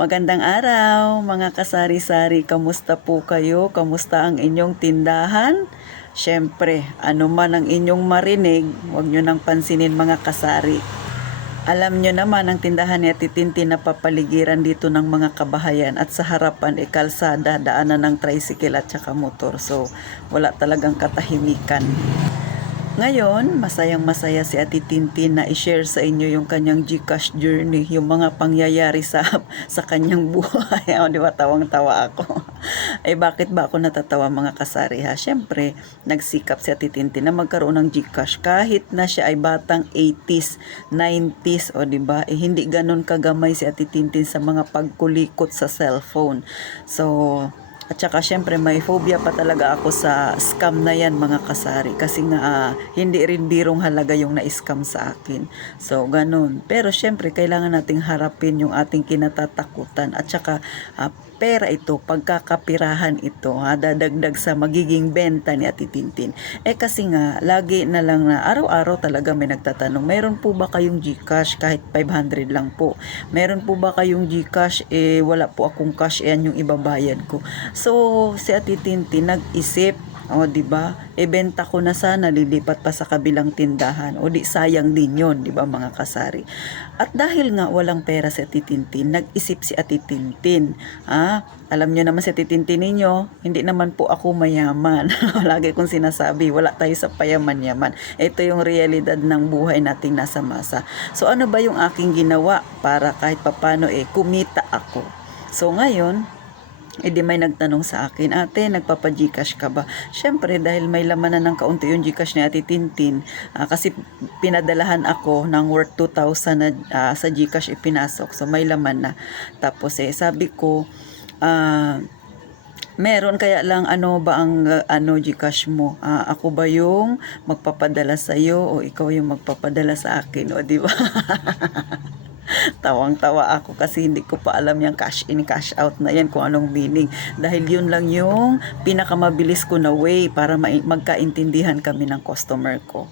Magandang araw, mga kasari-sari. Kamusta po kayo? Kamusta ang inyong tindahan? Siyempre, ano man ang inyong marinig, huwag nyo nang pansinin mga kasari. Alam nyo naman ang tindahan ni Ate Tintin na papaligiran dito ng mga kabahayan at sa harapan kalsada, daanan ng tricycle at saka motor. So, wala talagang katahimikan. Ngayon, masayang-masaya si Ate Tintin na i-share sa inyo yung kanyang GCash journey, yung mga pangyayari sa kanyang buhay. O, di ba, tawang-tawa ako. Ay, bakit ba ako natatawa mga kasari ha? Siyempre, nagsikap si Ate Tintin na magkaroon ng GCash kahit na siya ay batang 80s, 90s, o di ba? Hindi ganun kagamay si Ate Tintin sa mga pagkulikot sa cellphone. So, at saka syempre may phobia pa talaga ako sa scam na yan mga kasari. Kasi nga hindi rin birong halaga yung na-scam sa akin. So ganun. Pero syempre kailangan nating harapin yung ating kinatatakutan. At saka pera ito, pagkakapirahan ito, dadagdag sa magiging benta ni Ate Tintin. Kasi nga, lagi na lang na araw-araw talaga may nagtatanong, meron po ba kayong GCash kahit 500 lang po? Meron po ba kayong GCash? Wala po akong cash, yan yung ibabayad ko. So, si Ate Tintin nag-isip, o di ba? Benta ko na sana, lilipat pa sa kabilang tindahan. O di sayang din 'yon, di ba mga kasari? At dahil nga walang pera si Ate Tintin, nag-isip si Ate Tintin. Alam niyo naman si Ate Tintin ninyo, hindi naman po ako mayaman. Lagi kong sinasabi, wala tayo sa payaman-yaman. Ito yung realidad ng buhay nating nasa masa. So ano ba yung aking ginawa para kahit papano kumita ako? So ngayon, di may nagtanong sa akin, ate, nagpapa-GCash ka ba? Siyempre, dahil may laman na ng kaunti yung GCash ni Ate Tintin, kasi pinadalahan ako ng worth 2,000 na sa GCash ipinasok. So, may laman na. Tapos, sabi ko, meron kaya lang ano ba ang GCash mo? Ako ba yung magpapadala sa iyo o ikaw yung magpapadala sa akin? O, di ba? Tawang-tawa ako kasi hindi ko pa alam yung cash in, cash out na yan kung anong meaning. Dahil yun lang yung pinakamabilis ko na way para magkaintindihan kami ng customer ko.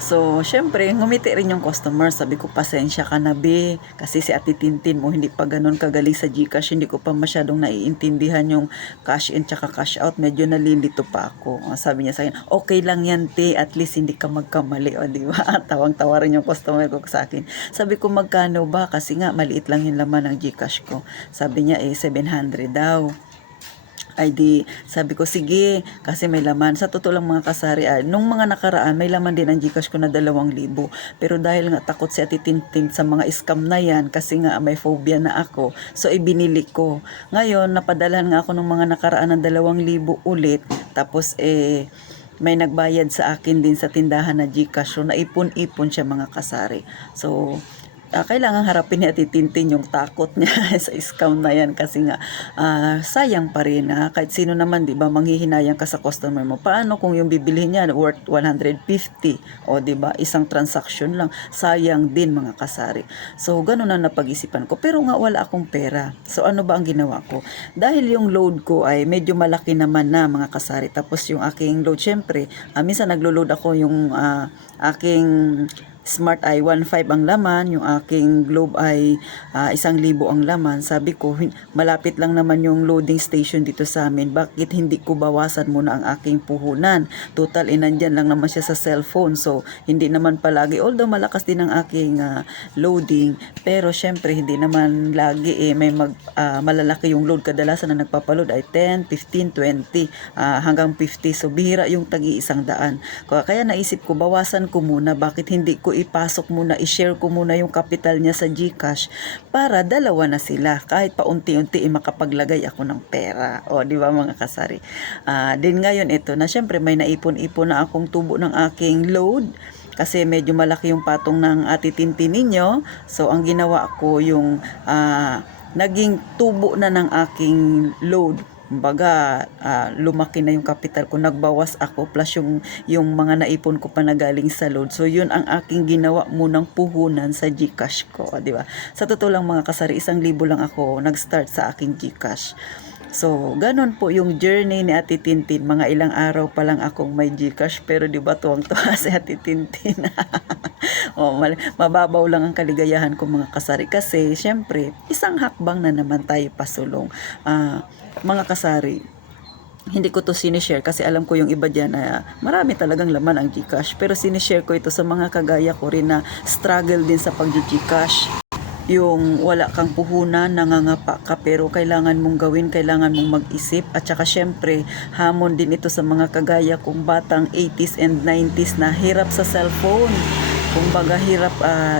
So, syempre, ngumiti rin yung customer. Sabi ko, pasensya ka na, be. Kasi si Ate Tintin mo, hindi pa ganun kagaling sa GCash. Hindi ko pa masyadong naiintindihan yung cash in tsaka cash out. Medyo nalilito pa ako. Sabi niya sa akin, okay lang yan, te. At least hindi ka magkamali. O, di ba? Tawang-tawa rin yung customer ko sa akin. Sabi ko, magkano ba? Kasi nga, maliit lang yung laman ng GCash ko. Sabi niya, 700 daw. Ay di, sabi ko, sige, kasi may laman. Sa totoo lang mga kasari, nung mga nakaraan, may laman din ang GCash ko na 2,000. Pero dahil nga takot si Ate Tintin sa mga scam na yan, kasi nga may phobia na ako, so ibinili ko. Ngayon, napadalhan nga ako ng mga nakaraan ng 2,000 ulit, tapos may nagbayad sa akin din sa tindahan na GCash, so naipon-ipon siya mga kasari. So, kailangan harapin ni Ate Tintin yung takot niya sa scam na yan kasi nga sayang pa rin kahit sino naman, di ba, manghihinayang ka sa customer mo. Paano kung yung bibilihin niya worth 150 o di ba, isang transaction lang, sayang din mga kasari. So ganun na napag-isipan ko, pero nga wala akong pera. So ano ba ang ginawa ko? Dahil yung load ko ay medyo malaki naman na mga kasari, tapos yung aking load, syempre minsan naglo-load ako yung aking Smart ay 1.5 ang laman, yung aking Globe ay 1,000 ang laman. Sabi ko, malapit lang naman yung loading station dito sa amin. Bakit hindi ko bawasan muna ang aking puhunan? Total, nandyan lang naman siya sa cellphone. So, hindi naman palagi. Although malakas din ang aking loading. Pero, syempre, hindi naman lagi may malalaki yung load. Kadalasan na nagpapaload ay 10, 15, 20, hanggang 50. So, bihira yung tagi-100. Kaya naisip ko, bawasan ko muna. Bakit hindi ko ipasok muna, i-share ko muna yung capital niya sa GCash para dalawa na sila. Kahit paunti-unti makapaglagay ako ng pera. O, di ba mga kasari? Din ngayon ito na syempre may naipon-ipon na akong tubo ng aking load kasi medyo malaki yung patong ng Ate Tintin ninyo. So, ang ginawa ko yung naging tubo na ng aking load. Kumbaga, lumaki na yung capital ko, nagbawas ako plus yung mga naipon ko pa na galing sa load. So yun ang aking ginawa munang puhunan sa GCash ko, di ba? Sa totoo lang mga kasari, 1,000 lang ako nag-start sa aking GCash. So, ganun po yung journey ni Ate Tintin. Mga ilang araw pa lang akong may GCash, pero di ba tuwang-tuwa si Ate Tintin. Mababaw lang ang kaligayahan ko mga kasari kasi syempre isang hakbang na naman tayo pasulong. Mga kasari, hindi ko to sinishare kasi alam ko yung iba dyan na marami talagang laman ang GCash, pero sinishare ko ito sa mga kagaya ko rin na struggle din sa pag-GCash. Yung wala kang puhunan, nangangapa ka, pero kailangan mong gawin, kailangan mong mag-isip, at saka syempre hamon din ito sa mga kagaya kong batang 80s and 90s na hirap sa cellphone. Kumbaga hirap,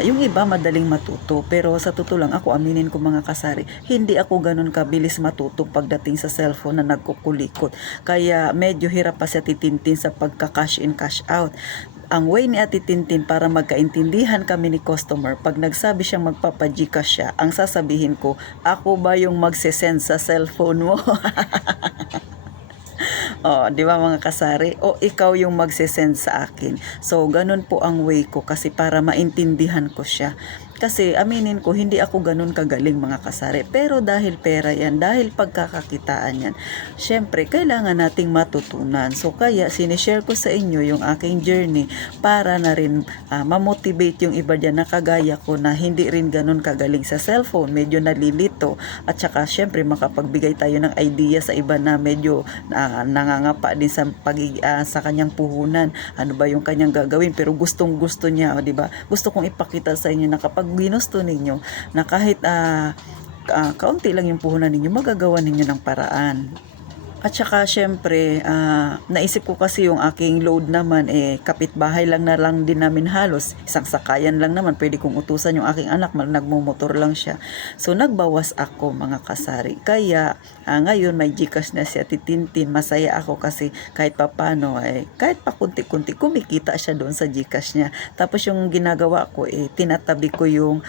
yung iba madaling matuto, pero sa totoo lang ako, aminin ko mga kasari, hindi ako ganun kabilis matuto pagdating sa cellphone na nagkukulikot. Kaya medyo hirap pa siya titintin sa pagka-cash in, cash out. Ang way ni Ate Tintin para magkaintindihan kami ni customer, pag nagsabi siyang magpapa-Gcash siya, ang sasabihin ko, ako ba yung magsesend sa cellphone mo? Di ba mga kasari? O ikaw yung magsesend sa akin. So, ganun po ang way ko kasi para maintindihan ko siya. Kasi aminin ko, hindi ako ganun kagaling mga kasari. Pero dahil pera yan, dahil pagkakakitaan yan, syempre, kailangan nating matutunan. So, kaya sinishare ko sa inyo yung aking journey para na rin mamotivate yung iba dyan na kagaya ko na hindi rin ganun kagaling sa cellphone. Medyo nalilito. At saka, syempre, makapagbigay tayo ng idea sa iba na medyo nangangapa din sa kanyang puhunan. Ano ba yung kanyang gagawin? Pero gustong-gusto niya, di ba? Gusto kong ipakita sa inyo na kapag ginusto ninyo na kahit kaunti lang yung puhunan ninyo, magagawa ninyo ng paraan. At saka syempre, naisip ko kasi yung aking load naman, kapitbahay lang na lang din namin halos. Isang sakayan lang naman, pwede kong utusan yung aking anak, nagmumotor lang siya. So, nagbawas ako mga kasari. Kaya, ngayon may Gcash na si Ate Tintin. Masaya ako kasi kahit papano, kahit pa kunti-kunti, kumikita siya doon sa Gcash niya. Tapos yung ginagawa ko, tinatabi ko yung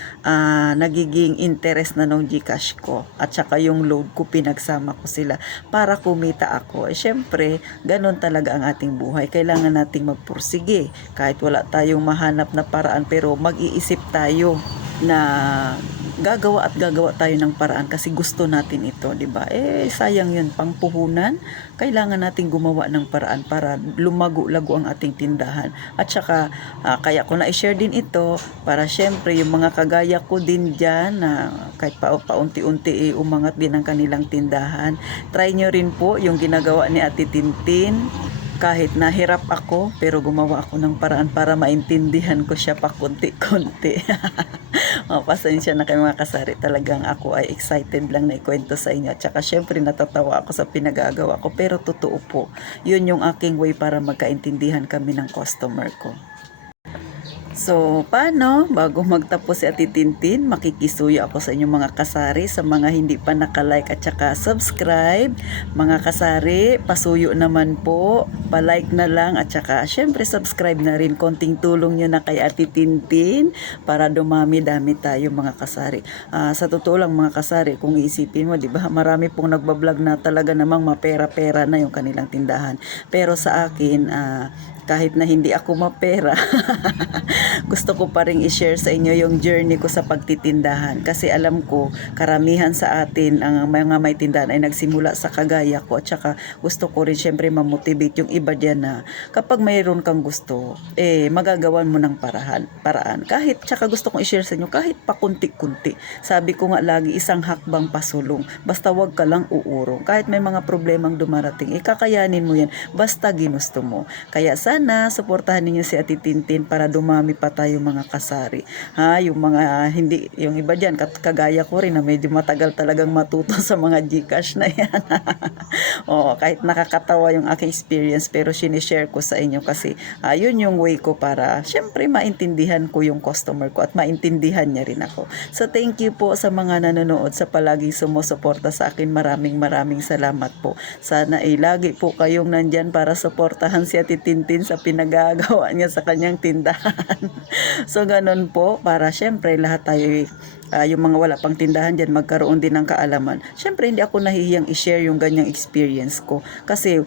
nagiging interest na ng Gcash ko. At saka yung load ko, pinagsama ko sila para kumita ako. Syempre, ganun talaga ang ating buhay. Kailangan nating magpursige. Kahit wala tayong mahanap na paraan, pero mag-iisip tayo na gagawa tayo ng paraan kasi gusto natin ito, di ba? Sayang yun, pangpuhunan. Kailangan nating gumawa ng paraan para lumago-lago ang ating tindahan. At saka, kaya ko na-share din ito para syempre yung mga kagaya ko din dyan na kahit paunti-unti umangat din ang kanilang tindahan. Try nyo rin po yung ginagawa ni Ate Tintin. Kahit nahirap ako, pero gumawa ako ng paraan para maintindihan ko siya pa konti-konti. Pasensya na kayo mga kasari. Talagang ako ay excited lang na ikwento sa inyo. At saka syempre natatawa ako sa pinagagawa ko. Pero totoo po, yun yung aking way para magkaintindihan kami ng customer ko. So, paano? Bago magtapos si Ate Tintin, makikisuyo ako sa inyong mga kasari, sa mga hindi pa nakalike at saka subscribe. Mga kasari, pasuyo naman po, palike na lang at saka syempre subscribe na rin. Konting tulong nyo na kay Ate Tintin para dumami-dami tayo mga kasari. Sa totoo lang mga kasari, kung iisipin mo, di ba, marami pong nagbablog na talaga namang mapera-pera na yung kanilang tindahan. Pero sa akin, kahit na hindi ako mapera, gusto ko pa rin i-share sa inyo yung journey ko sa pagtitindahan. Kasi alam ko, karamihan sa atin, ang mga may tindahan ay nagsimula sa kagaya ko. At saka gusto ko rin syempre mamotivate yung iba dyan na kapag mayroon kang gusto, magagawan mo ng paraan. Kahit, tsaka gusto kong i-share sa inyo, kahit pa kunti-kunti. Sabi ko nga lagi, isang hakbang pasulong. Basta wag ka lang uurong. Kahit may mga problemang dumarating, kakayanin mo yan. Basta ginusto mo. Kaya sana, suportahan ninyo si Ate Tintin para dumami pa tayo mga kasari. Yung mga hindi, yung iba dyan, kagaya ko rin na medyo matagal talagang matuto sa mga Gcash na yan. Kahit nakakatawa yung aking experience, pero sinishare ko sa inyo kasi yun yung way ko para syempre maintindihan ko yung customer ko at maintindihan niya rin ako. So thank you po sa mga nanonood, sa palaging sumusuporta sa akin. Maraming salamat po. Sana lagi po kayong nandyan para suportahan si Ate Tintin sa pinagagawa niya sa kanyang tindahan. So ganun po, para syempre lahat tayo yung mga wala pang tindahan dyan magkaroon din ng kaalaman. Syempre hindi ako nahihiyang i-share yung ganyang experience ko kasi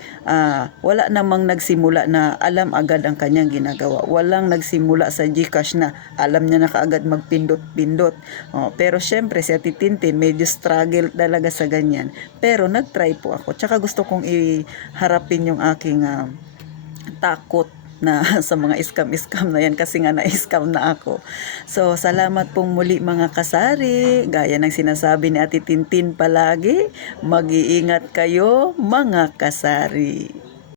wala namang nagsimula na alam agad ang kanyang ginagawa. Walang nagsimula sa GCash na alam niya na kaagad magpindot-pindot. Pero syempre si Ate Tintin medyo struggle talaga sa ganyan. Pero nag-try po ako. Tsaka gusto kong iharapin yung aking takot na sa mga scam na yan kasi nga na-scam na ako. So, salamat pong muli mga kasari. Gaya ng sinasabi ni Ate Tintin palagi, mag-iingat kayo mga kasari.